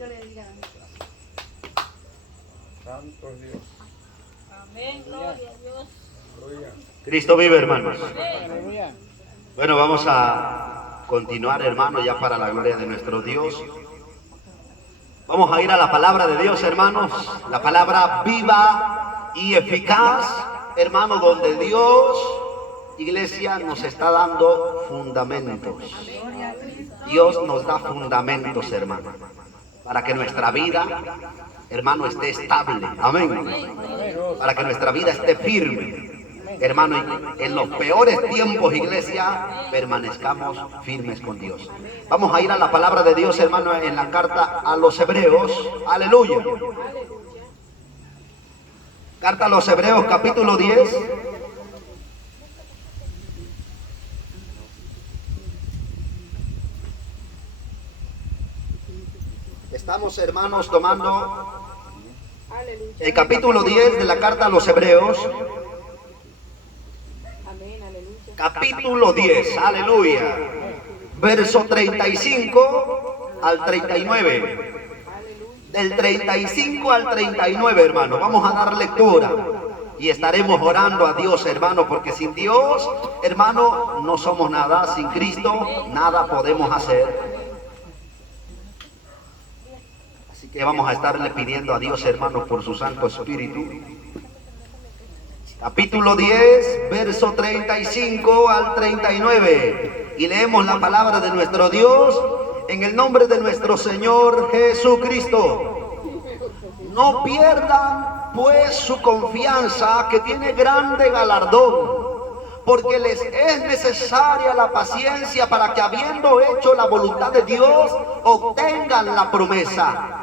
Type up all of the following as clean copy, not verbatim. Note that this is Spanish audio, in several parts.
Santo es Dios. Amén, gloria a Dios. Gloria. Cristo vive, hermanos. Amén. Bueno, vamos a continuar, hermanos, ya para la gloria de nuestro Dios. Vamos a ir a la palabra de Dios, hermanos. La palabra viva y eficaz, hermanos, donde Dios, iglesia, nos está dando fundamentos. Dios nos da fundamentos, hermanos, para que nuestra vida, hermano, esté estable. Amén. Para que nuestra vida esté firme. Hermano, en los peores tiempos, iglesia, permanezcamos firmes con Dios. Vamos a ir a la palabra de Dios, hermano, en la carta a los Hebreos. Aleluya. Carta a los Hebreos, capítulo 10. Estamos, hermanos, tomando el capítulo 10 de la carta a los Hebreos. Capítulo 10, aleluya. Verso 35 al 39. Del 35 al 39, hermano. Vamos a dar lectura. Y estaremos orando a Dios, hermano, porque sin Dios, hermano, no somos nada. Sin Cristo, nada podemos hacer. Así que vamos a estarle pidiendo a Dios, hermanos, por su Santo Espíritu. Capítulo 10, verso 35 al 39. Y leemos la palabra de nuestro Dios en el nombre de nuestro Señor Jesucristo. No pierdan pues su confianza, que tiene grande galardón, porque les es necesaria la paciencia para que, habiendo hecho la voluntad de Dios, obtengan la promesa.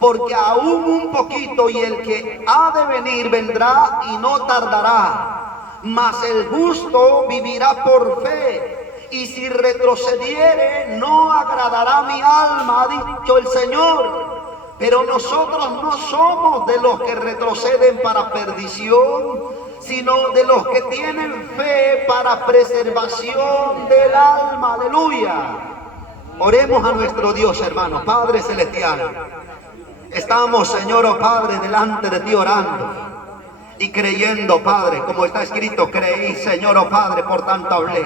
Porque aún un poquito, y el que ha de venir vendrá y no tardará. Mas el justo vivirá por fe, y si retrocediere no agradará mi alma, ha dicho el Señor. Pero nosotros no somos de los que retroceden para perdición, sino de los que tienen fe para preservación del alma. Aleluya. Oremos a nuestro Dios, hermano. Padre celestial, estamos, Señor, oh Padre, delante de ti orando y creyendo, Padre, como está escrito: creí, Señor, oh Padre, por tanto hablé.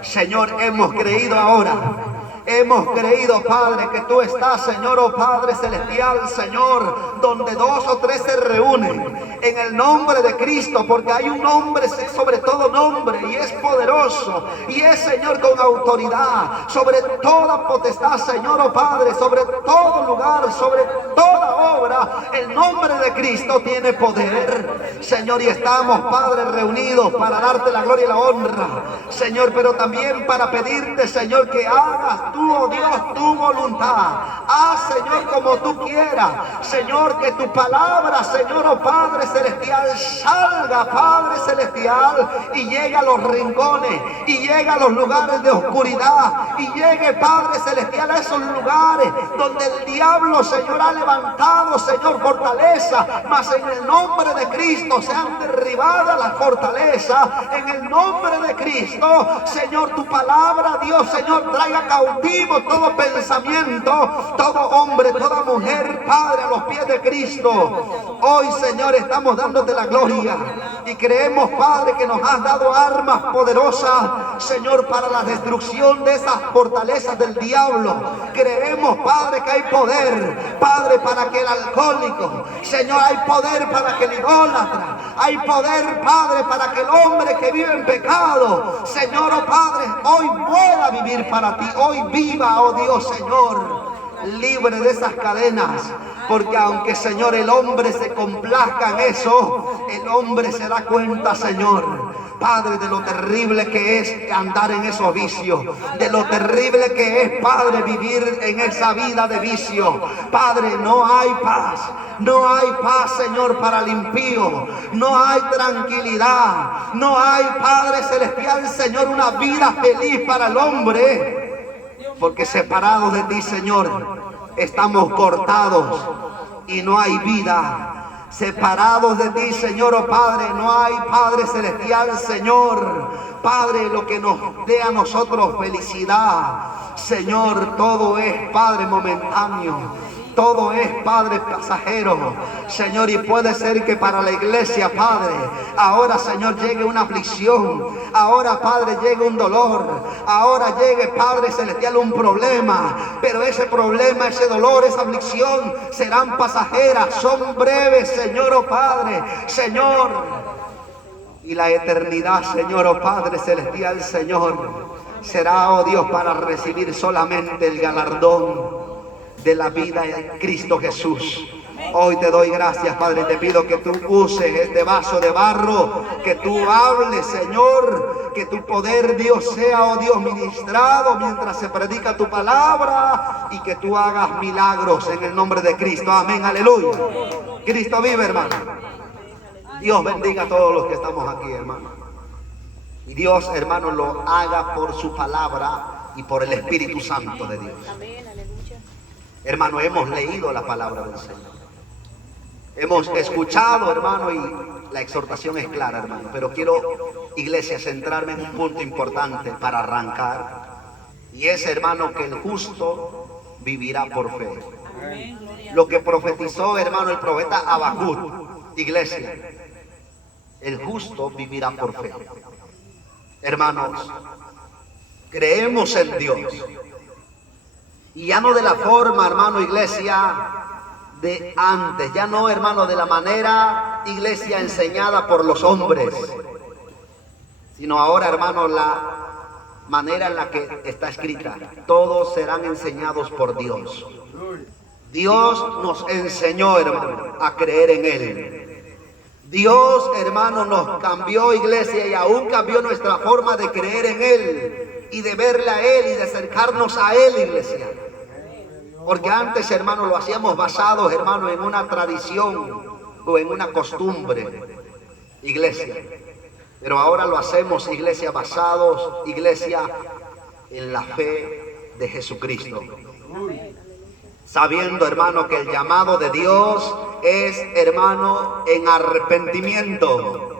Señor, hemos creído ahora. Hemos creído, Padre, que tú estás, Señor, oh Padre celestial, Señor, donde dos o tres se reúnen en el nombre de Cristo, porque hay un nombre sobre todo nombre, y es poderoso, y es, Señor, con autoridad, sobre toda potestad, Señor, oh Padre, sobre todo lugar, sobre toda obra. El nombre de Cristo tiene poder, Señor, y estamos, Padre, reunidos para darte la gloria y la honra, Señor, pero también para pedirte, Señor, que hagas tú, oh Dios, tu voluntad. Haz, Señor, como tú quieras, Señor, que tu palabra, Señor, oh Padre celestial, salga, Padre celestial, y llegue a los rincones, y llegue a los lugares de oscuridad, y llegue, Padre celestial, a esos lugares donde el diablo, Señor, ha levantado, Señor, fortaleza, mas en el nombre de Cristo sean derribadas las fortalezas. En el nombre de Cristo, Señor, tu palabra, Dios, Señor, traiga cautivo todo pensamiento, todo hombre, toda mujer, Padre, a los pies de Cristo. Hoy, Señor, estamos dándote la gloria y creemos, Padre, que nos has dado armas poderosas, Señor, para la destrucción de esas fortalezas del diablo. Creemos, Padre, que hay poder, Padre, para que el alcohólico, Señor, hay poder para que el idólatra, hay poder, Padre, para que el hombre que vive en pecado, Señor, oh Padre, hoy pueda vivir para ti, hoy viva, oh Dios, Señor, libre de esas cadenas. Porque aunque, Señor, el hombre se complazca en eso, el hombre se da cuenta, Señor, Padre, de lo terrible que es andar en esos vicios, de lo terrible que es, Padre, vivir en esa vida de vicio. Padre, no hay paz, no hay paz, Señor, para el impío, no hay tranquilidad, no hay, Padre celestial, Señor, una vida feliz para el hombre, porque separados de ti, Señor, estamos cortados y no hay vida. Separados de ti, Señor, oh Padre, no hay, Padre celestial, Señor, Padre, lo que nos dé a nosotros felicidad. Señor, todo es, Padre, momentáneo. Todo es, Padre, pasajero, Señor, y puede ser que para la iglesia, Padre, ahora, Señor, llegue una aflicción, ahora, Padre, llegue un dolor, ahora llegue, Padre celestial, un problema, pero ese problema, ese dolor, esa aflicción serán pasajeras, son breves, Señor, oh Padre, Señor, y la eternidad, Señor, oh Padre celestial, Señor, será, oh Dios, para recibir solamente el galardón de la vida en Cristo Jesús. Hoy te doy gracias, Padre, te pido que tú uses este vaso de barro, que tú hables, Señor, que tu poder, Dios, sea, oh Dios, ministrado mientras se predica tu palabra, y que tú hagas milagros en el nombre de Cristo. Amén, aleluya. Cristo vive, hermano. Dios bendiga a todos los que estamos aquí, hermano. Y Dios, hermano, lo haga por su palabra y por el Espíritu Santo de Dios. Hermano, hemos leído la palabra del Señor. Hemos escuchado, hermano, y la exhortación es clara, hermano. Pero quiero, iglesia, centrarme en un punto importante para arrancar. Y es, hermano, que el justo vivirá por fe. Lo que profetizó, hermano, el profeta Habacuc, iglesia. El justo vivirá por fe. Hermanos, creemos en Dios. Y ya no de la forma, hermano, iglesia, de antes. Ya no, hermano, de la manera, iglesia, enseñada por los hombres. Sino ahora, hermano, la manera en la que está escrita. Todos serán enseñados por Dios. Dios nos enseñó, hermano, a creer en Él. Dios, hermano, nos cambió, iglesia, y aún cambió nuestra forma de creer en Él y de verle a Él y de acercarnos a Él, iglesia. Porque antes, hermano, lo hacíamos basados, hermano, en una tradición o en una costumbre, iglesia. Pero ahora lo hacemos, iglesia, basados, iglesia, en la fe de Jesucristo. Sabiendo, hermano, que el llamado de Dios es, hermano, en arrepentimiento.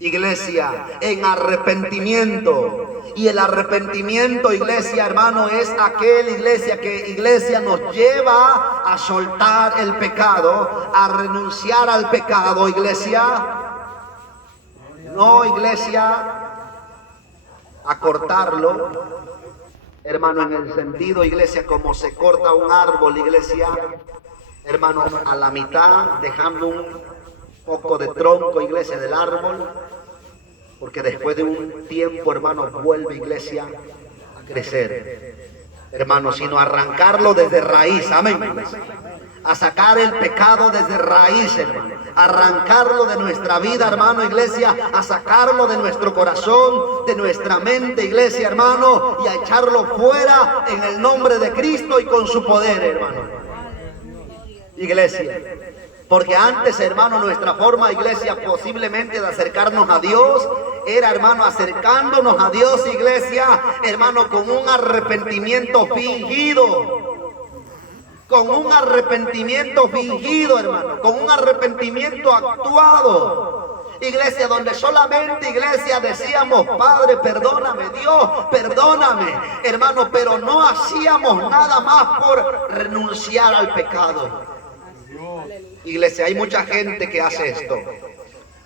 Iglesia, en arrepentimiento. Y el arrepentimiento, iglesia, hermano, es aquel, iglesia, que, iglesia, nos lleva a soltar el pecado, a renunciar al pecado, iglesia. No, iglesia, a cortarlo, hermano, en el sentido, iglesia, como se corta un árbol, iglesia, hermano, a la mitad, dejando un poco de tronco, iglesia, del árbol, porque después de un tiempo, hermano, vuelve, iglesia, a crecer, hermano, sino arrancarlo desde raíz, amén, a sacar el pecado desde raíz, hermano, arrancarlo de nuestra vida, hermano, iglesia, a sacarlo de nuestro corazón, de nuestra mente, iglesia, hermano, y a echarlo fuera en el nombre de Cristo y con su poder, hermano, iglesia. Porque antes, hermano, nuestra forma, iglesia, posiblemente de acercarnos a Dios, era, hermano, acercándonos a Dios, iglesia, hermano, con un arrepentimiento fingido. Con un arrepentimiento fingido, hermano, con un arrepentimiento actuado. Iglesia, donde solamente, iglesia, decíamos, Padre, perdóname, Dios, perdóname, hermano, pero no hacíamos nada más por renunciar al pecado. Iglesia, hay mucha gente que hace esto.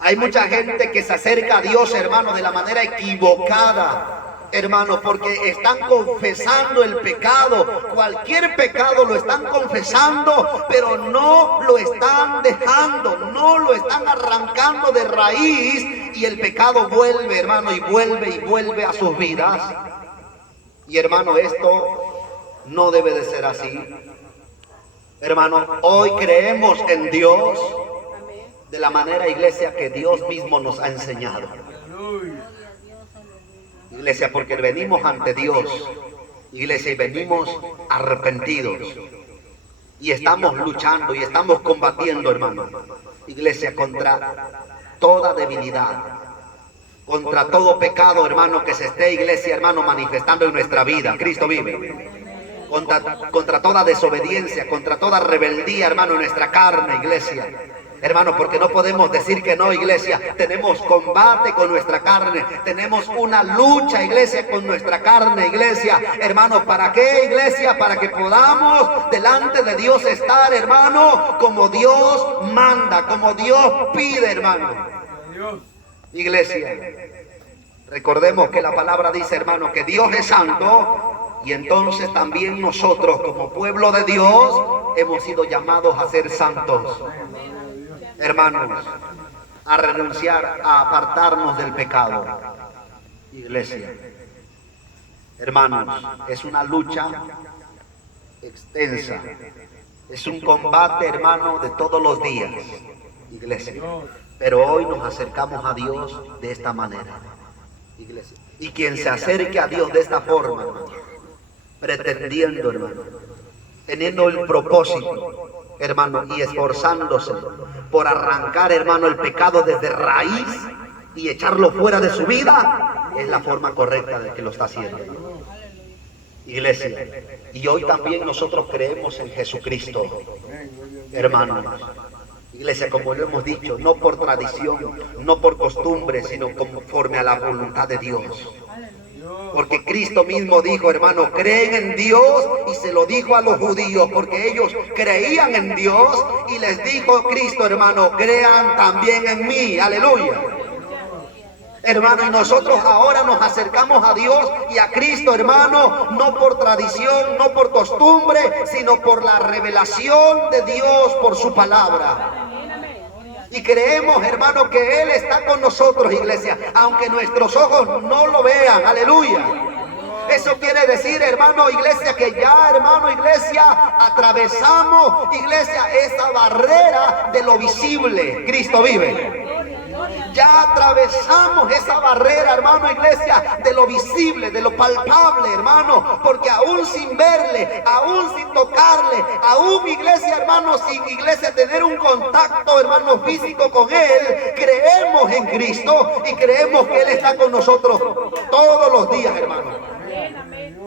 Hay mucha gente que se acerca a Dios, hermano, de la manera equivocada, hermano, porque están confesando el pecado. Cualquier pecado lo están confesando, pero no lo están dejando, no lo están arrancando de raíz, y el pecado vuelve, hermano, y vuelve a sus vidas. Y, hermano, esto no debe de ser así. Hermano, hoy creemos en Dios de la manera, iglesia, que Dios mismo nos ha enseñado. Iglesia, porque venimos ante Dios, iglesia, y venimos arrepentidos. Y estamos luchando y estamos combatiendo, hermano, iglesia, contra toda debilidad, contra todo pecado, hermano, que se esté, iglesia, hermano, manifestando en nuestra vida. Cristo vive. Contra toda desobediencia, contra toda rebeldía, hermano, en nuestra carne, iglesia. Hermano, porque no podemos decir que no, iglesia. Tenemos combate con nuestra carne. Tenemos una lucha, iglesia, con nuestra carne, iglesia. Hermano, ¿para qué, iglesia? Para que podamos delante de Dios estar, hermano, como Dios manda, como Dios pide, hermano. Iglesia, recordemos que la palabra dice, hermano, que Dios es santo. Y entonces también nosotros, como pueblo de Dios, hemos sido llamados a ser santos. Hermanos, a renunciar, a apartarnos del pecado. Iglesia, hermanos, es una lucha extensa. Es un combate, hermano, de todos los días. Iglesia, pero hoy nos acercamos a Dios de esta manera. Iglesia, y quien se acerque a Dios de esta forma, hermano, pretendiendo, hermano, teniendo el propósito, hermano, y esforzándose por arrancar, hermano, el pecado desde raíz y echarlo fuera de su vida, es la forma correcta de que lo está haciendo, hermano. Iglesia, y hoy también nosotros creemos en Jesucristo, hermanos. Iglesia, como lo hemos dicho, no por tradición, no por costumbre, sino conforme a la voluntad de Dios. Porque Cristo mismo dijo, hermano, creen en Dios, y se lo dijo a los judíos, porque ellos creían en Dios, y les dijo Cristo, hermano, crean también en mí, aleluya. Hermano, y nosotros ahora nos acercamos a Dios y a Cristo, hermano, no por tradición, no por costumbre, sino por la revelación de Dios, por su palabra. Y creemos, hermano, que Él está con nosotros, iglesia, aunque nuestros ojos no lo vean, aleluya. Eso quiere decir, hermano, iglesia, que ya, hermano, iglesia, atravesamos, iglesia, esa barrera de lo visible. Cristo vive. Ya atravesamos esa barrera, hermano, iglesia, de lo visible, de lo palpable, hermano, porque aún sin verle, aún sin tocarle, aún, iglesia, hermano, sin, iglesia, tener un contacto, hermano, físico con Él, creemos en Cristo y creemos que Él está con nosotros todos los días, hermano,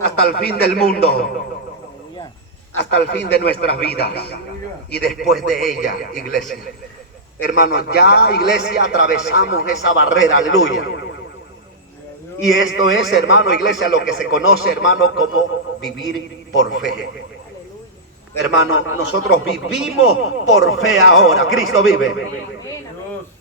hasta el fin del mundo, hasta el fin de nuestras vidas y después de ella, iglesia. Hermanos, ya, iglesia, atravesamos esa barrera, aleluya. Y esto es, hermano, iglesia, lo que se conoce, hermano, como vivir por fe. Hermano, nosotros vivimos por fe ahora, Cristo vive.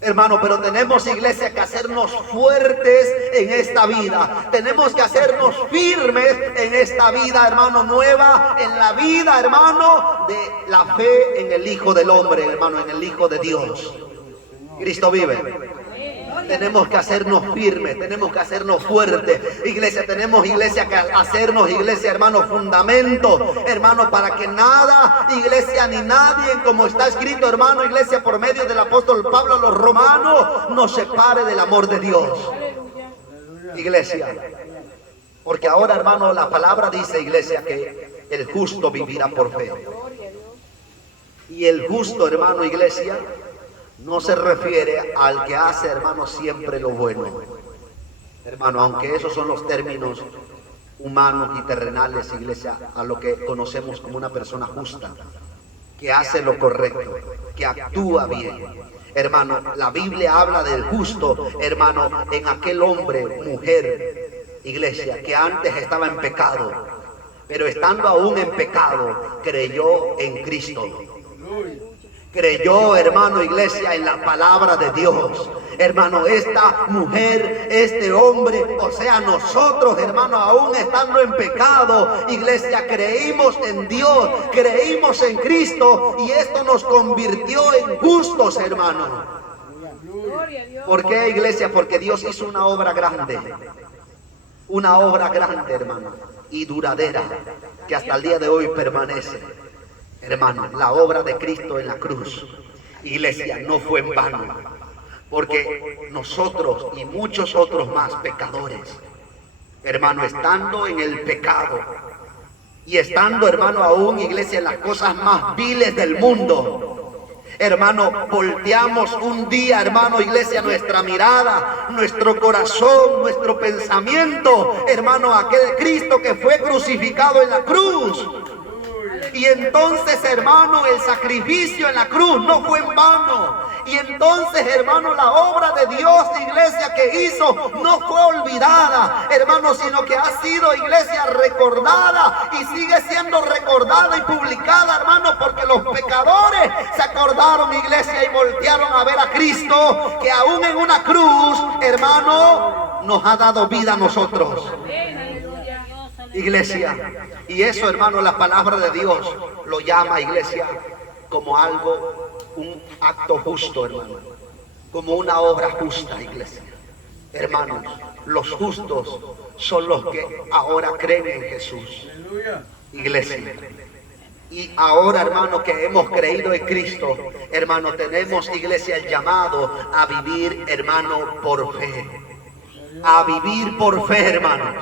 Hermano, pero tenemos, iglesia, que hacernos fuertes en esta vida. Tenemos que hacernos firmes en esta vida, hermano, nueva, en la vida, hermano, de la fe en el Hijo del Hombre, hermano, en el Hijo de Dios. Cristo vive. Tenemos que hacernos firmes, tenemos que hacernos fuertes. Iglesia, tenemos, iglesia, que hacernos, iglesia, hermano, fundamento, hermano, para que nada, iglesia, ni nadie, como está escrito, hermano, iglesia, por medio del apóstol Pablo a los romanos, nos separe del amor de Dios. Iglesia, porque ahora, hermano, la palabra dice, iglesia, que el justo vivirá por fe. Y el justo, hermano, iglesia, no se refiere al que hace, hermano, siempre lo bueno. Hermano, aunque esos son los términos humanos y terrenales, iglesia, a lo que conocemos como una persona justa, que hace lo correcto, que actúa bien. Hermano, la Biblia habla del justo, hermano, en aquel hombre, mujer, iglesia, que antes estaba en pecado, pero estando aún en pecado, creyó en Cristo. Creyó, hermano, iglesia, en la palabra de Dios. Hermano, esta mujer, este hombre, o sea, nosotros, hermano, aún estando en pecado, iglesia, creímos en Dios, creímos en Cristo, y esto nos convirtió en justos, hermano. ¿Por qué, iglesia? Porque Dios hizo una obra grande, hermano, y duradera, que hasta el día de hoy permanece. Hermano, la obra de Cristo en la cruz, iglesia, no fue en vano, porque nosotros y muchos otros más pecadores, hermano, estando en el pecado y estando, hermano, aún, iglesia, en las cosas más viles del mundo, hermano, volteamos un día, hermano, iglesia, nuestra mirada, nuestro corazón, nuestro pensamiento, hermano, a aquel Cristo que fue crucificado en la cruz. Y entonces, hermano, el sacrificio en la cruz no fue en vano. Y entonces, hermano, la obra de Dios, iglesia, que hizo no fue olvidada, hermano, sino que ha sido, iglesia, recordada y sigue siendo recordada y publicada, hermano, porque los pecadores se acordaron, iglesia, y voltearon a ver a Cristo, que aún en una cruz, hermano, nos ha dado vida a nosotros. Iglesia, y eso, hermano, la palabra de Dios lo llama, iglesia, como algo, un acto justo, hermano, como una obra justa, iglesia. Hermanos, los justos son los que ahora creen en Jesús, iglesia. Y ahora, hermano, que hemos creído en Cristo, hermano, tenemos, iglesia, el llamado a vivir, hermano, por fe. A vivir por fe, hermanos.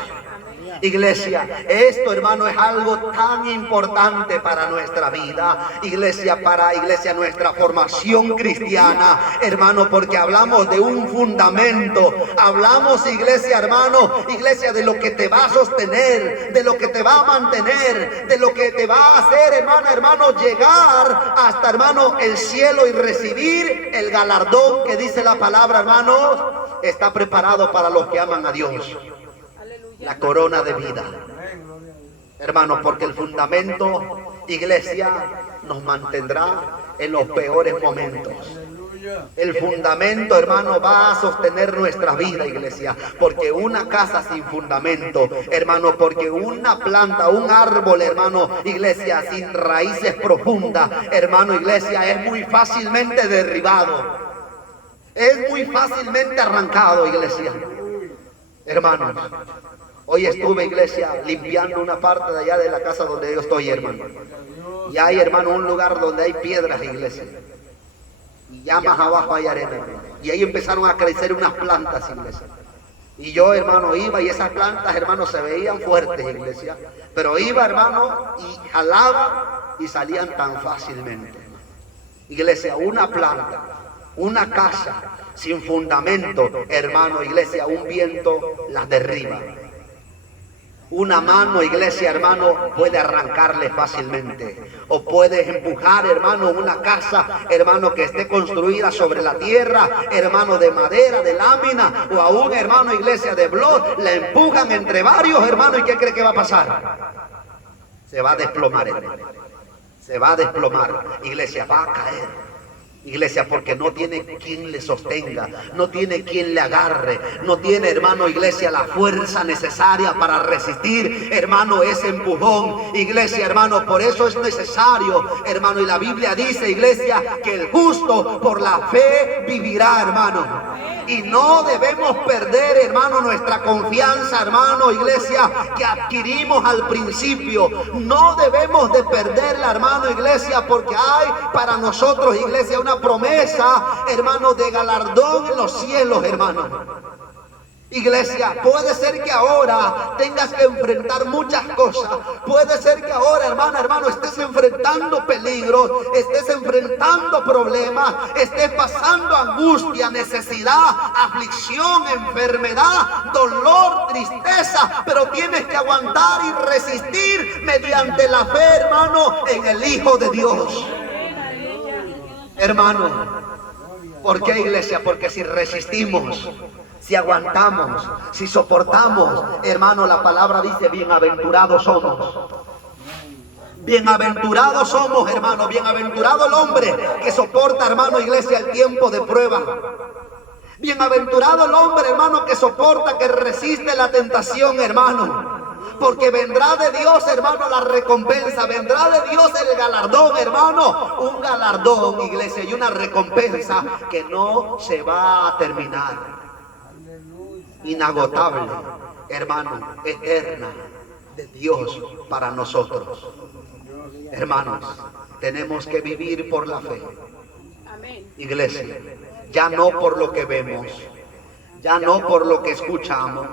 Iglesia, esto, hermano, es algo tan importante para nuestra vida, iglesia, para, iglesia, nuestra formación cristiana, hermano, porque hablamos de un fundamento, hablamos, iglesia, hermano, iglesia, de lo que te va a sostener, de lo que te va a mantener, de lo que te va a hacer, hermano, llegar hasta, hermano, el cielo y recibir el galardón que dice la palabra, hermanos, está preparado para los que aman a Dios. La corona de vida, hermano, porque el fundamento, iglesia, nos mantendrá en los peores momentos. El fundamento, hermano, va a sostener nuestra vida, iglesia, porque una casa sin fundamento, hermano, porque una planta, un árbol, hermano, iglesia, sin raíces profundas, hermano, iglesia, es muy fácilmente derribado, es muy fácilmente arrancado, iglesia. Hermanos, hoy estuve, iglesia, limpiando una parte de allá de la casa donde yo estoy, hermano. Y hay, hermano, un lugar donde hay piedras, iglesia. Y ya más abajo hay arena, hermano. Y ahí empezaron a crecer unas plantas, iglesia. Y yo, hermano, iba y esas plantas, hermano, se veían fuertes, iglesia. Pero iba, hermano, y jalaba y salían tan fácilmente. Iglesia, una planta, una casa sin fundamento, hermano, iglesia, un viento las derriba. Una mano, iglesia, hermano, puede arrancarle fácilmente. O puedes empujar, hermano, una casa, hermano, que esté construida sobre la tierra, hermano, de madera, de lámina, o aún, hermano, iglesia, de bloc. La empujan entre varios, hermano, ¿y qué cree que va a pasar? Se va a desplomar, hermano. Se va a desplomar, iglesia, va a caer. Iglesia, porque no tiene quien le sostenga, no tiene quien le agarre, no tiene, hermano, iglesia, la fuerza necesaria para resistir, hermano, ese empujón. Iglesia, hermano, por eso es necesario, hermano, y la Biblia dice, iglesia, que el justo por la fe vivirá, hermano. Y no debemos perder, hermano, nuestra confianza, hermano, iglesia, que adquirimos al principio. No debemos de perderla, hermano, iglesia, porque hay para nosotros, iglesia, una promesa, hermano, de galardón en los cielos, hermano. Iglesia, puede ser que ahora tengas que enfrentar muchas cosas. Puede ser que ahora, hermano, estés enfrentando peligros, estés enfrentando problemas, estés pasando angustia, necesidad, aflicción, enfermedad, dolor, tristeza. Pero tienes que aguantar y resistir mediante la fe, hermano, en el Hijo de Dios. Hermano, ¿por qué, iglesia? Porque si resistimos, si aguantamos, si soportamos, hermano, la palabra dice, bienaventurados somos. Bienaventurados somos, hermano, bienaventurado el hombre que soporta, hermano, iglesia, el tiempo de prueba. Bienaventurado el hombre, hermano, que soporta, que resiste la tentación, hermano. Porque vendrá de Dios, hermano, la recompensa, vendrá de Dios el galardón, hermano. Un galardón, iglesia, y una recompensa que no se va a terminar. Inagotable, hermano, eterna, de Dios para nosotros. Hermanos, tenemos que vivir por la fe. Iglesia, ya no por lo que vemos, ya no por lo que escuchamos.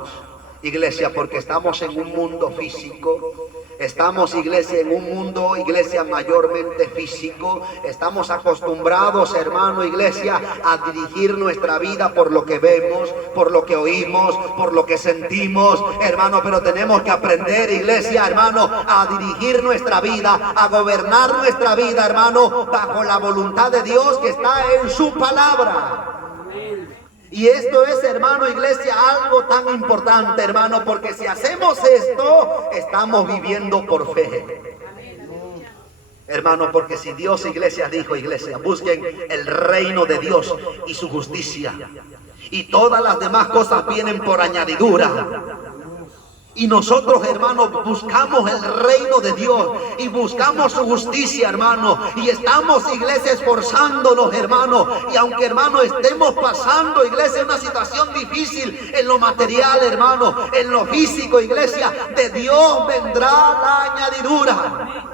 Iglesia, porque estamos en un mundo físico, Estamos, iglesia, en un mundo, iglesia, mayormente físico. Estamos acostumbrados, hermano, iglesia, a dirigir nuestra vida por lo que vemos, por lo que oímos, por lo que sentimos, hermano. Pero tenemos que aprender, iglesia, hermano, a dirigir nuestra vida, a gobernar nuestra vida, hermano, bajo la voluntad de Dios que está en su palabra. Y esto es, hermano, iglesia, algo tan importante, hermano, porque si hacemos esto, estamos viviendo por fe. Hermano, porque si Dios, iglesia, dijo, iglesia, busquen el reino de Dios y su justicia, y todas las demás cosas vienen por añadidura. Y nosotros, hermanos, buscamos el reino de Dios y buscamos su justicia, hermano. Y estamos, iglesia, esforzándonos, hermano. Y aunque, hermano, estemos pasando, iglesia, una situación difícil en lo material, hermano, en lo físico, iglesia, de Dios vendrá la añadidura.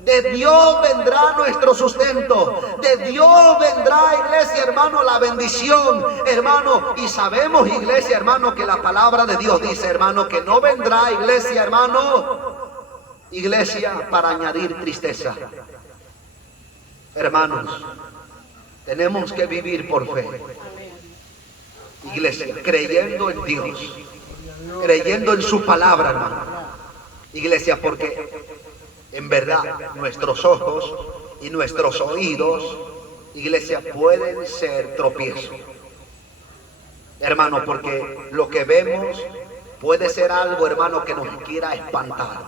De Dios vendrá nuestro sustento. De Dios vendrá, iglesia, hermano, la bendición, hermano. Y sabemos, iglesia, hermano, que la palabra de Dios dice, hermano, que no vendrá, iglesia, hermano, iglesia, para añadir tristeza. Hermanos, tenemos que vivir por fe, iglesia, creyendo en Dios, creyendo en su palabra, hermano, iglesia, porque en verdad, nuestros ojos y nuestros oídos, iglesia, pueden ser tropiezos. Hermano, porque lo que vemos puede ser algo, hermano, que nos quiera espantar.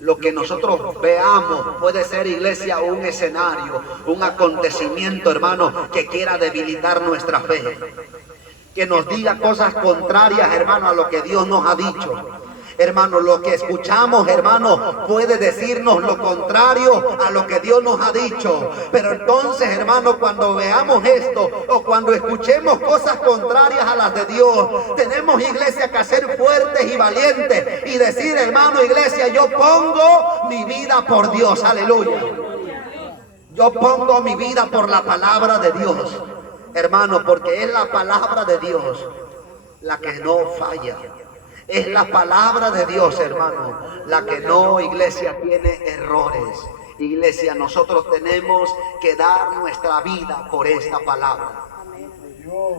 Lo que nosotros veamos puede ser, iglesia, un escenario, un acontecimiento, hermano, que quiera debilitar nuestra fe. Que nos diga cosas contrarias, hermano, a lo que Dios nos ha dicho. Hermano, lo que escuchamos, hermano, puede decirnos lo contrario a lo que Dios nos ha dicho. Pero entonces, hermano, cuando veamos esto o cuando escuchemos cosas contrarias a las de Dios, tenemos, iglesia, que ser fuertes y valientes y decir, hermano, iglesia, yo pongo mi vida por Dios, aleluya. Yo pongo mi vida por la palabra de Dios, hermano, porque es la palabra de Dios la que no falla. Es la palabra de Dios, hermano, la que no, iglesia, tiene errores. Iglesia, nosotros tenemos que dar nuestra vida por esta palabra.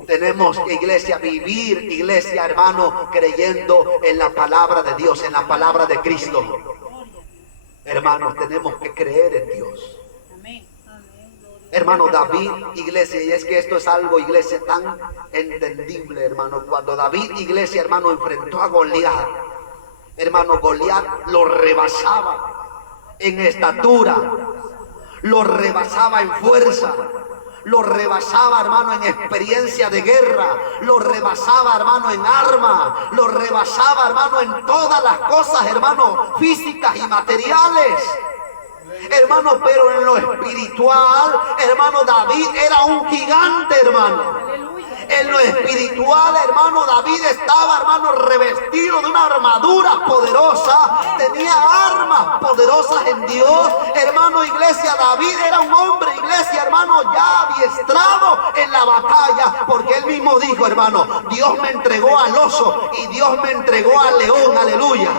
Tenemos que, iglesia, vivir, iglesia, hermano, creyendo en la palabra de Dios, en la palabra de Cristo. Hermanos, tenemos que creer en Dios. Hermano, David, iglesia, y es que esto es algo, iglesia, tan entendible, hermano. Cuando David, iglesia, hermano, enfrentó a Goliat, hermano, Goliat lo rebasaba en estatura, lo rebasaba en fuerza, lo rebasaba, hermano, en experiencia de guerra, lo rebasaba, hermano, en armas, lo rebasaba, hermano, en todas las cosas, hermano, físicas y materiales. Hermano, pero en lo espiritual, hermano, David era un gigante, hermano. En lo espiritual, hermano, David estaba, hermano, revestido de una armadura poderosa. Tenía armas poderosas en Dios. Hermano, iglesia, David era un hombre, iglesia, hermano, ya adiestrado en la batalla. Porque él mismo dijo, hermano, Dios me entregó al oso y Dios me entregó al león, aleluya.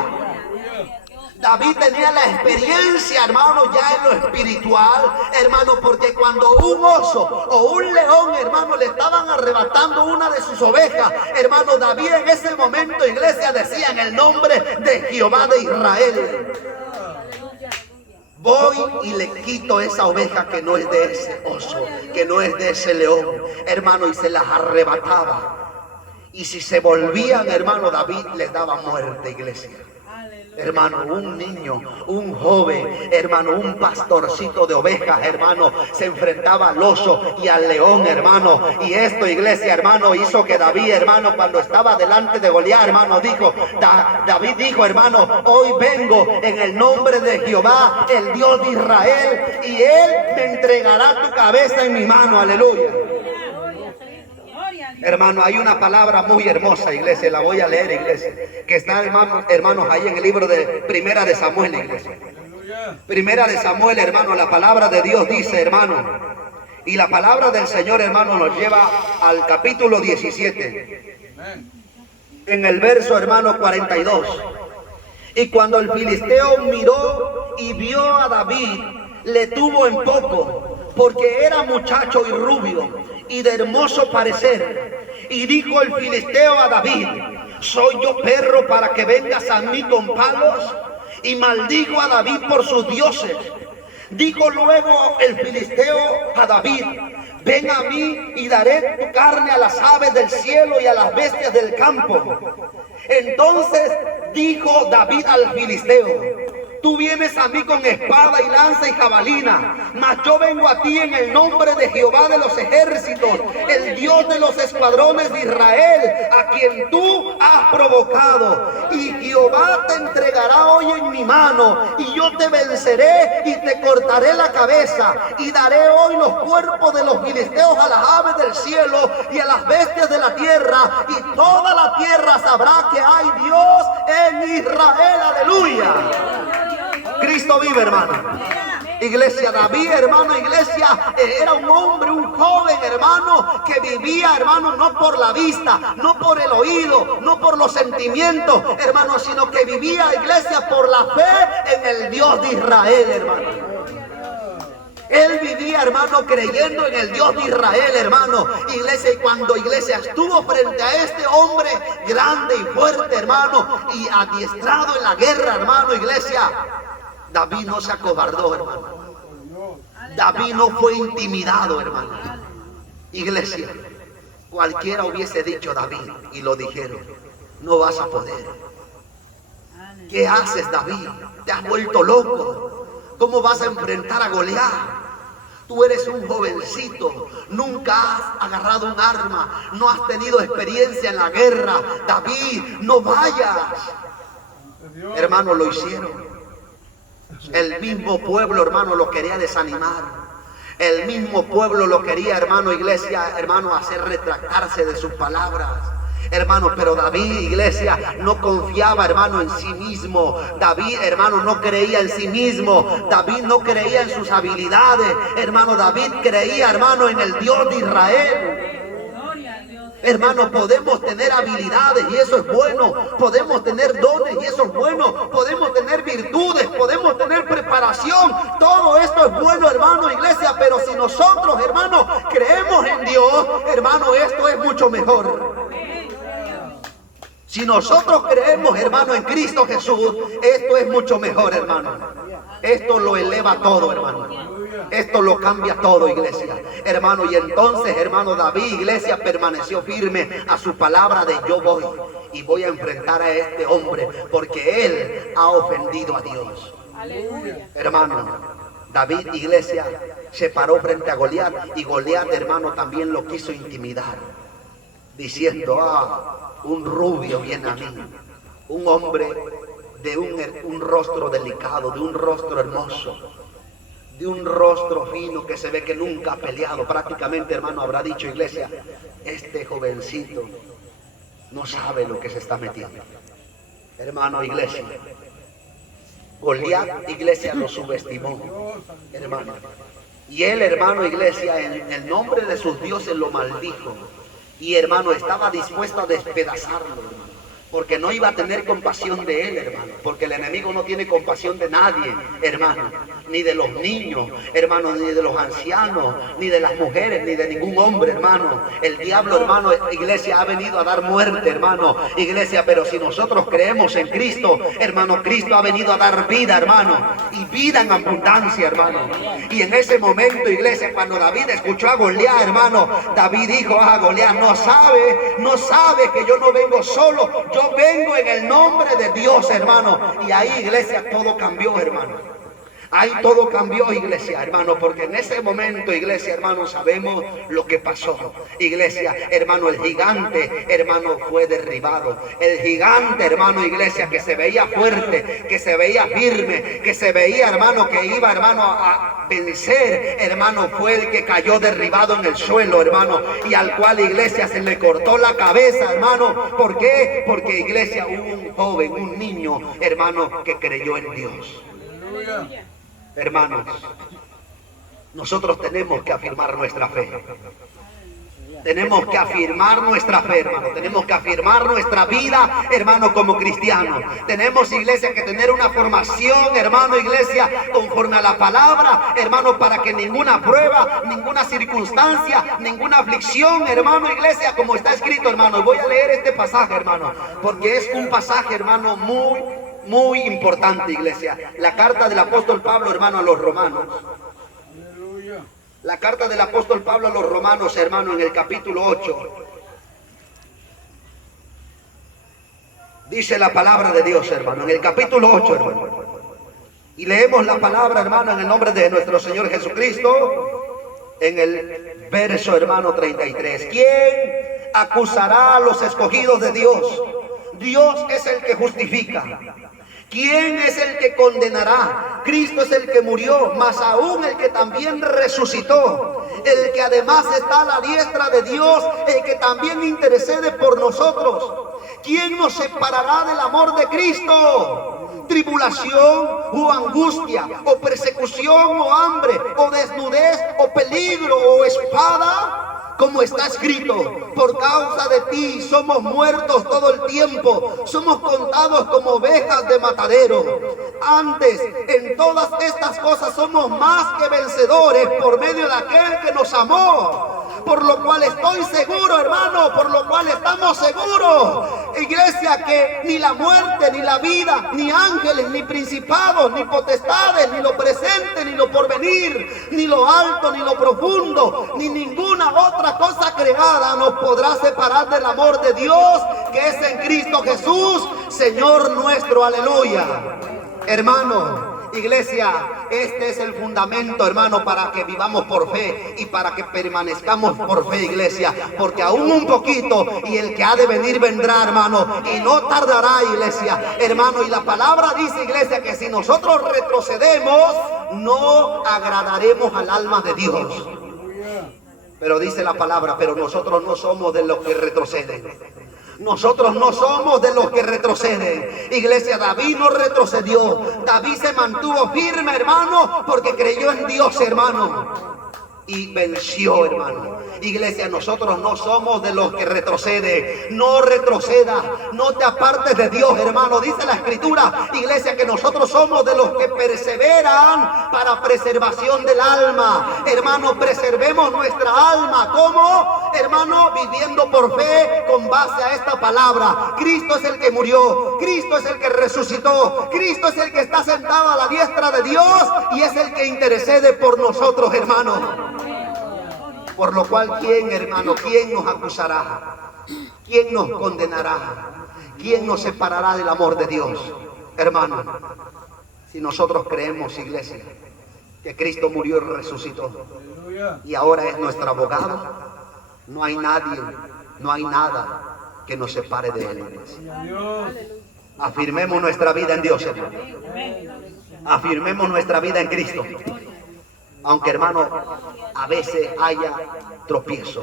David tenía la experiencia, hermano, ya en lo espiritual, hermano, porque cuando un oso o un león, hermano, le estaban arrebatando una de sus ovejas, hermano, David en ese momento, iglesia, decía en el nombre de Jehová de Israel, voy y le quito esa oveja que no es de ese oso, que no es de ese león, hermano, y se las arrebataba. Y si se volvían, hermano, David les daba muerte, iglesia. Hermano, un niño, un joven, hermano, un pastorcito de ovejas, hermano, se enfrentaba al oso y al león, hermano. Y esto, iglesia, hermano, hizo que David, hermano, cuando estaba delante de Goliat, hermano, dijo, David dijo, hermano, hoy vengo en el nombre de Jehová, el Dios de Israel, y él me entregará tu cabeza en mi mano, aleluya. Hermano, hay una palabra muy hermosa, iglesia, la voy a leer, iglesia, que está, hermanos, ahí en el libro de Primera de Samuel, iglesia. Primera de Samuel, hermano, la palabra de Dios dice, hermano, y la palabra del Señor, hermano, nos lleva al capítulo 17, en el verso, hermano, 42. Y cuando el filisteo miró y vio a David, le tuvo en poco, porque era muchacho y rubio y de hermoso parecer. Y dijo el filisteo a David: ¿soy yo perro para que vengas a mí con palos? Y maldijo a David por sus dioses. Dijo luego el filisteo a David: ven a mí y daré tu carne a las aves del cielo y a las bestias del campo. Entonces dijo David al filisteo: tú vienes a mí con espada y lanza y jabalina, mas yo vengo a ti en el nombre de Jehová de los ejércitos, el Dios de los escuadrones de Israel, a quien tú has provocado. Y Jehová te entregará hoy en mi mano, y yo te venceré y te cortaré la cabeza, y daré hoy los cuerpos de los filisteos a las aves del cielo y a las bestias de la tierra, y toda la tierra sabrá que hay Dios en Israel. Aleluya. Cristo vive, hermano. Iglesia, David, hermano, iglesia, era un hombre, un joven, hermano, que vivía, hermano, no por la vista, no por el oído, no por los sentimientos, hermano, sino que vivía, iglesia, por la fe en el Dios de Israel, hermano. Él vivía, hermano, creyendo en el Dios de Israel, hermano. Iglesia, y cuando iglesia estuvo frente a este hombre grande y fuerte, hermano, y adiestrado en la guerra, hermano, iglesia, David no se acobardó, hermano. David no fue intimidado, hermano. Iglesia, cualquiera hubiese dicho David, y lo dijeron: no vas a poder. ¿Qué haces, David? Te has vuelto loco. ¿Cómo vas a enfrentar a Goliat? Tú eres un jovencito, nunca has agarrado un arma, no has tenido experiencia en la guerra. David, no vayas. Hermano, lo hicieron. El mismo pueblo, hermano, lo quería desanimar. El mismo pueblo lo quería, hermano, iglesia, hermano, hacer retractarse de sus palabras. Hermano, pero David, iglesia, no confiaba, hermano, en sí mismo. David, hermano, no creía en sí mismo. David no creía en sus habilidades. Hermano, David creía, hermano, en el Dios de Israel. Hermano, podemos tener habilidades y eso es bueno. Podemos tener dones y eso es bueno. Podemos tener virtudes, podemos tener preparación. Todo esto es bueno, hermano, iglesia. Pero si nosotros, hermano, creemos en Dios, hermano, esto es mucho mejor. Si nosotros creemos, hermano, en Cristo Jesús, esto es mucho mejor, hermano. Esto lo eleva todo, hermano. Esto lo cambia todo, iglesia. Hermano, y entonces, hermano, David, iglesia, permaneció firme a su palabra de yo voy y voy a enfrentar a este hombre porque él ha ofendido a Dios. Aleluya. Hermano, David, iglesia, se paró frente a Goliat y Goliat, hermano, también lo quiso intimidar, diciendo: un rubio viene a mí, un hombre de un rostro delicado, de un rostro hermoso, de un rostro fino que se ve que nunca ha peleado. Prácticamente, hermano, habrá dicho, iglesia, este jovencito no sabe lo que se está metiendo. Hermano, iglesia, Goliat, iglesia, lo subestimó, hermano. Y él, hermano, iglesia, en el nombre de sus dioses lo maldijo. Y, hermano, estaba dispuesto a despedazarlo, hermano, porque no iba a tener compasión de él, hermano, porque el enemigo no tiene compasión de nadie, hermano, ni de los niños, hermano, ni de los ancianos, ni de las mujeres, ni de ningún hombre, hermano. El diablo, hermano, iglesia, ha venido a dar muerte, hermano, iglesia, pero si nosotros creemos en Cristo, hermano, Cristo ha venido a dar vida, hermano, y vida en abundancia, hermano. Y en ese momento, iglesia, cuando David escuchó a Goliat, hermano, David dijo: Goliat no sabe que yo no vengo solo, yo vengo en el nombre de Dios, hermano. Y ahí, iglesia, todo cambió, hermano. Ahí todo cambió, iglesia, hermano, porque en ese momento, iglesia, hermano, sabemos lo que pasó. Iglesia, hermano, el gigante, hermano, fue derribado. El gigante, hermano, iglesia, que se veía fuerte, que se veía firme, que se veía, hermano, que iba, hermano, a vencer, hermano, fue el que cayó derribado en el suelo, hermano, y al cual, iglesia, se le cortó la cabeza, hermano. ¿Por qué? Porque, iglesia, hubo un joven, un niño, hermano, que creyó en Dios. Hermanos, nosotros tenemos que afirmar nuestra fe. Tenemos que afirmar nuestra fe, hermano. Tenemos que afirmar nuestra vida, hermano, como cristianos. Tenemos, iglesia, que tener una formación, hermano, iglesia, conforme a la palabra, hermano, para que ninguna prueba, ninguna circunstancia, ninguna aflicción, hermano, iglesia, como está escrito, hermano. Voy a leer este pasaje, hermano, porque es un pasaje, hermano, muy importante, iglesia. La carta del apóstol Pablo, hermano, a los romanos. La carta del apóstol Pablo a los romanos, hermano, en el capítulo 8. Dice la palabra de Dios, hermano, en el capítulo 8, hermano. Y leemos la palabra, hermano, en el nombre de nuestro Señor Jesucristo, en el verso, hermano, 33. ¿Quién acusará a los escogidos de Dios? Dios es el que justifica. ¿Quién es el que condenará? Cristo es el que murió, mas aún el que también resucitó, el que además está a la diestra de Dios, el que también intercede por nosotros. ¿Quién nos separará del amor de Cristo? ¿Tribulación o angustia, o persecución o hambre, o desnudez o peligro o espada? Como está escrito, por causa de ti somos muertos todo el tiempo, somos contados como ovejas de matadero. Antes, en todas estas cosas somos más que vencedores por medio de aquel que nos amó. Por lo cual estoy seguro, hermano, por lo cual estamos seguros, iglesia, que ni la muerte, ni la vida, ni ángeles, ni principados, ni potestades, ni lo presente, ni lo porvenir, ni lo alto, ni lo profundo, ni ninguna otra cosa creada nos podrá separar del amor de Dios que es en Cristo Jesús, Señor nuestro. Aleluya. Hermano, iglesia, este es el fundamento, hermano, para que vivamos por fe y para que permanezcamos por fe, iglesia, porque aún un poquito y el que ha de venir vendrá, hermano, y no tardará, iglesia, hermano. Y la palabra dice, iglesia, que si nosotros retrocedemos, no agradaremos al alma de Dios. Pero dice la palabra, pero nosotros no somos de los que retroceden. Nosotros no somos de los que retroceden. Iglesia, David no retrocedió. David se mantuvo firme, hermano, porque creyó en Dios, hermano, y venció, hermano. Iglesia, nosotros no somos de los que retroceden. No retrocedas, no te apartes de Dios, hermano. Dice la escritura, iglesia, que nosotros somos de los que perseveran para preservación del alma. Hermano, preservemos nuestra alma. ¿Cómo? Hermano, viviendo por fe con base a esta palabra. Cristo es el que murió, Cristo es el que resucitó, Cristo es el que está sentado a la diestra de Dios y es el que intercede por nosotros, hermano. Por lo cual, ¿quién, hermano? ¿Quién nos acusará? ¿Quién nos condenará? ¿Quién nos separará del amor de Dios? Hermano, si nosotros creemos, iglesia, que Cristo murió y resucitó y ahora es nuestro abogado, no hay nadie, no hay nada que nos separe de Él, iglesia. Afirmemos nuestra vida en Dios, hermano. Afirmemos nuestra vida en Cristo. Aunque, hermano, a veces haya tropiezo,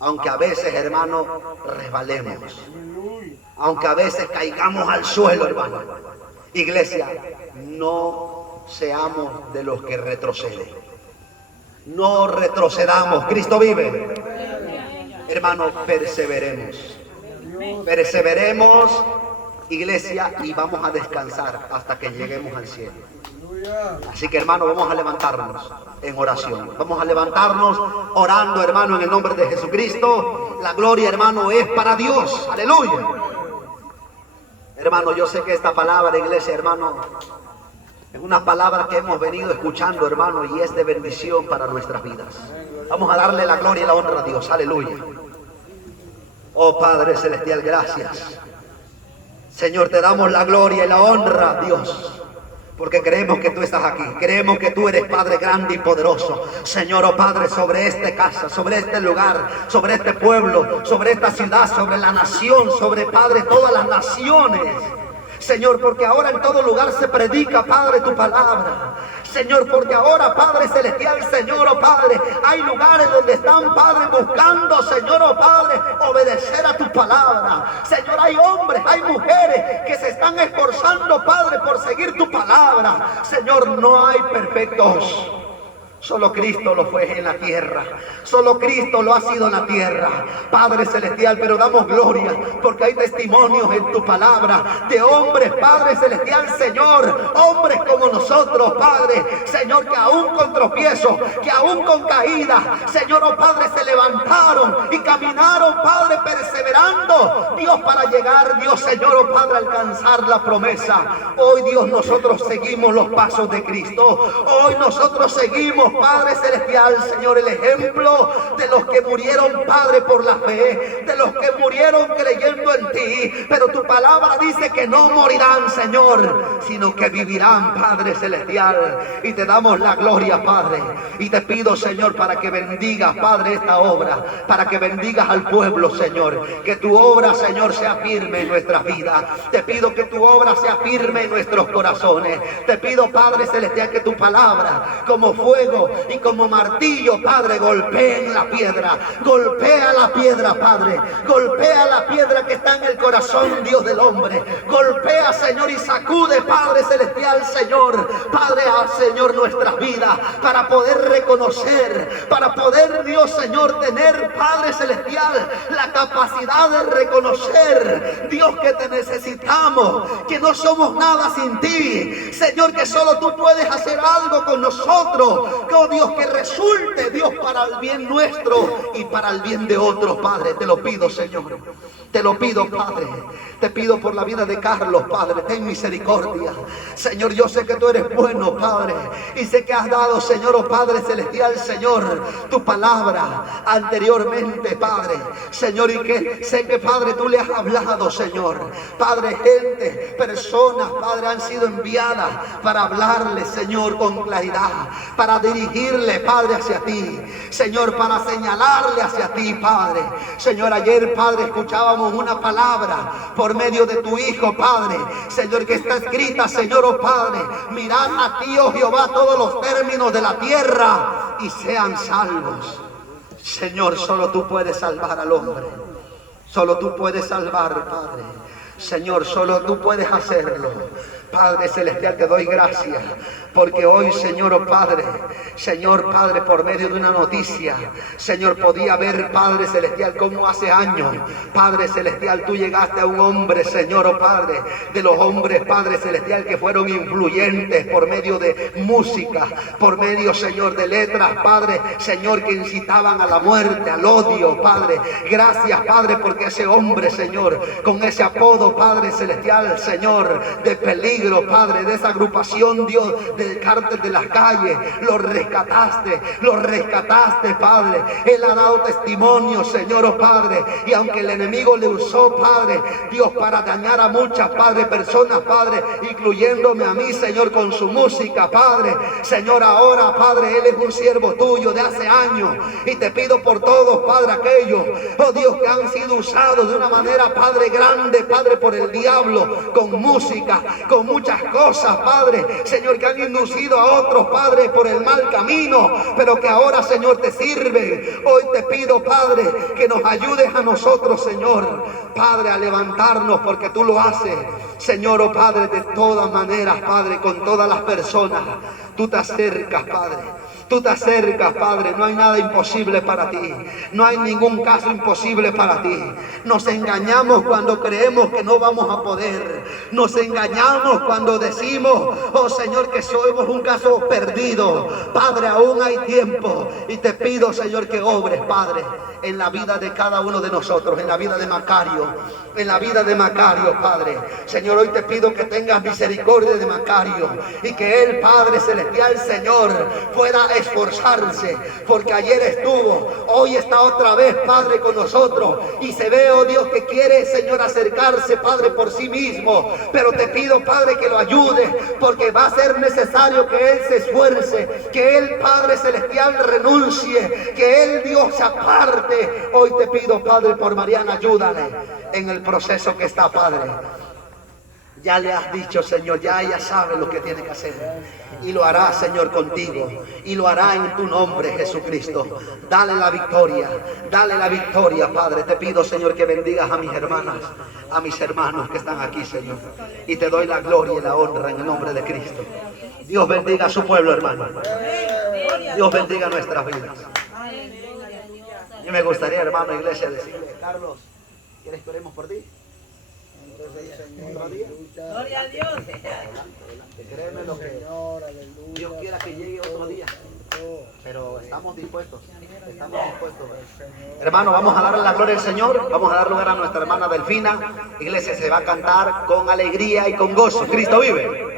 aunque a veces, hermano, resbalemos, aunque a veces caigamos al suelo, hermano. Iglesia, no seamos de los que retroceden. No retrocedamos. Cristo vive. Hermano, perseveremos. Perseveremos, iglesia, y vamos a descansar hasta que lleguemos al cielo. Así que, hermano, vamos a levantarnos en oración. Vamos a levantarnos orando, hermano, en el nombre de Jesucristo. La gloria, hermano, es para Dios. Aleluya. Hermano, yo sé que esta palabra, iglesia, hermano, es una palabra que hemos venido escuchando, hermano, y es de bendición para nuestras vidas. Vamos a darle la gloria y la honra a Dios. Aleluya. Oh Padre Celestial, gracias. Señor, te damos la gloria y la honra, Dios, porque creemos que tú estás aquí, creemos que tú eres Padre grande y poderoso. Señor, oh Padre, sobre esta casa, sobre este lugar, sobre este pueblo, sobre esta ciudad, sobre la nación, sobre, Padre, todas las naciones. Señor, porque ahora en todo lugar se predica, Padre, tu palabra. Señor, porque ahora, Padre Celestial, Señor, oh Padre, hay lugares donde están, Padre, buscando, Señor, oh Padre, obedecer a tu palabra. Señor, hay hombres, hay mujeres que se están esforzando, Padre, por seguir tu palabra. Señor, no hay perfectos. Solo Cristo lo fue en la tierra. Solo Cristo lo ha sido en la tierra, Padre Celestial. Pero damos gloria porque hay testimonios en tu palabra de hombres, Padre Celestial, Señor, hombres como nosotros, Padre, Señor, que aún con tropiezos, que aún con caídas, Señor, oh Padre, se levantaron y caminaron, Padre, perseverando, Dios, para llegar, Dios, Señor, oh Padre, a alcanzar la promesa. Hoy, Dios, nosotros seguimos los pasos de Cristo. Hoy nosotros seguimos, Padre Celestial, Señor, el ejemplo de los que murieron, Padre, por la fe, de los que murieron creyendo en ti. Pero tu palabra dice que no morirán, Señor, sino que vivirán, Padre Celestial. Y te damos la gloria, Padre. Y te pido, Señor, para que bendigas, Padre, esta obra, para que bendigas al pueblo, Señor. Que tu obra, Señor, sea firme en nuestras vidas. Te pido que tu obra sea firme en nuestros corazones. Te pido, Padre Celestial, que tu palabra, como fuego y como martillo, Padre, golpeen la piedra. Golpea la piedra, Padre. Golpea la piedra que está en el corazón, Dios, del hombre. Golpea, Señor, y sacude, Padre Celestial, Señor, Padre, Señor, nuestras vidas, para poder reconocer, para poder, Dios, Señor, tener, Padre Celestial, la capacidad de reconocer, Dios, que te necesitamos, que no somos nada sin ti, Señor, que solo tú puedes hacer algo con nosotros, oh Dios, que resulte, Dios, para el bien nuestro y para el bien de otros, Padre. Te lo pido, Señor. Te lo pido, Padre. Te pido por la vida de Carlos, Padre. Ten misericordia. Señor, yo sé que tú eres bueno, Padre. Y sé que has dado, Señor, oh Padre Celestial, Señor, tu palabra anteriormente, Padre. Señor, y que sé que, Padre, tú le has hablado, Señor. Padre, gente, personas, Padre, han sido enviadas para hablarle, Señor, con claridad. Para dirigirle, Padre, hacia ti. Señor, para señalarle hacia ti, Padre. Señor, ayer, Padre, escuchábamos una palabra por medio de tu Hijo, Padre, Señor, que está escrita, Señor, oh Padre, mirad a ti, oh Jehová, todos los términos de la tierra y sean salvos. Señor, solo tú puedes salvar al hombre, solo tú puedes salvar, Padre. Señor, solo tú puedes hacerlo. Padre Celestial, te doy gracias porque hoy, Señor, oh Padre, Señor, Padre, por medio de una noticia, Señor, podía ver, Padre Celestial, como hace años, Padre Celestial, tú llegaste a un hombre, Señor, oh Padre, de los hombres, Padre Celestial, que fueron influyentes por medio de música, por medio, Señor, de letras, Padre, Señor, que incitaban a la muerte, al odio, Padre. Gracias, Padre, porque ese hombre, Señor, con ese apodo, Padre Celestial, Señor, de peligro, Padre, de esa agrupación, Dios, del cártel de las calles, lo rescataste, Padre. Él ha dado testimonio, Señor, oh Padre, y aunque el enemigo le usó, Padre, Dios, para dañar a muchas, Padre, personas, Padre, incluyéndome a mí, Señor, con su música, Padre, Señor, ahora, Padre, él es un siervo tuyo de hace años, y te pido por todos, Padre, aquellos, oh Dios, que han sido usados de una manera, Padre, grande, Padre, por el diablo, con música, con muchas cosas, Padre, Señor, que han inducido a otros, Padre, por el mal camino, pero que ahora, Señor, te sirven. Hoy te pido, Padre, que nos ayudes a nosotros, Señor, Padre, a levantarnos, porque tú lo haces, Señor, oh Padre, de todas maneras, Padre, con todas las personas. Tú te acercas, Padre. Tú te acercas, Padre, no hay nada imposible para ti. No hay ningún caso imposible para ti. Nos engañamos cuando creemos que no vamos a poder. Nos engañamos cuando decimos, oh Señor, que somos un caso perdido. Padre, aún hay tiempo. Y te pido, Señor, que obres, Padre, en la vida de cada uno de nosotros, en la vida de Macario, en la vida de Macario, Padre. Señor, hoy te pido que tengas misericordia de Macario y que él, Padre Celestial, Señor, pueda esforzarse, porque ayer estuvo, hoy está otra vez, Padre, con nosotros, y se ve, oh Dios, que quiere, Señor, acercarse, Padre, por sí mismo, pero te pido, Padre, que lo ayude, porque va a ser necesario que él se esfuerce, que él, Padre Celestial, renuncie, que él, Dios, se aparte. Hoy te pido, Padre, por Mariana, ayúdale en el proceso que está, Padre. Ya le has dicho, Señor, ya ella sabe lo que tiene que hacer. Y lo hará, Señor, contigo. Y lo hará en tu nombre, Jesucristo. Dale la victoria, Padre. Te pido, Señor, que bendigas a mis hermanas, a mis hermanos que están aquí, Señor. Y te doy la gloria y la honra en el nombre de Cristo. Dios bendiga a su pueblo, hermano. Dios bendiga nuestras vidas. Y me gustaría, hermano, iglesia, decirle, Carlos, ¿quieres que oremos por ti? Gloria a Dios. Créeme lo que Dios quiera que llegue otro día. Pero estamos dispuestos. Hermano, vamos a darle la gloria al Señor. Vamos a dar lugar a nuestra hermana Delfina. Iglesia, se va a cantar con alegría y con gozo. Cristo vive.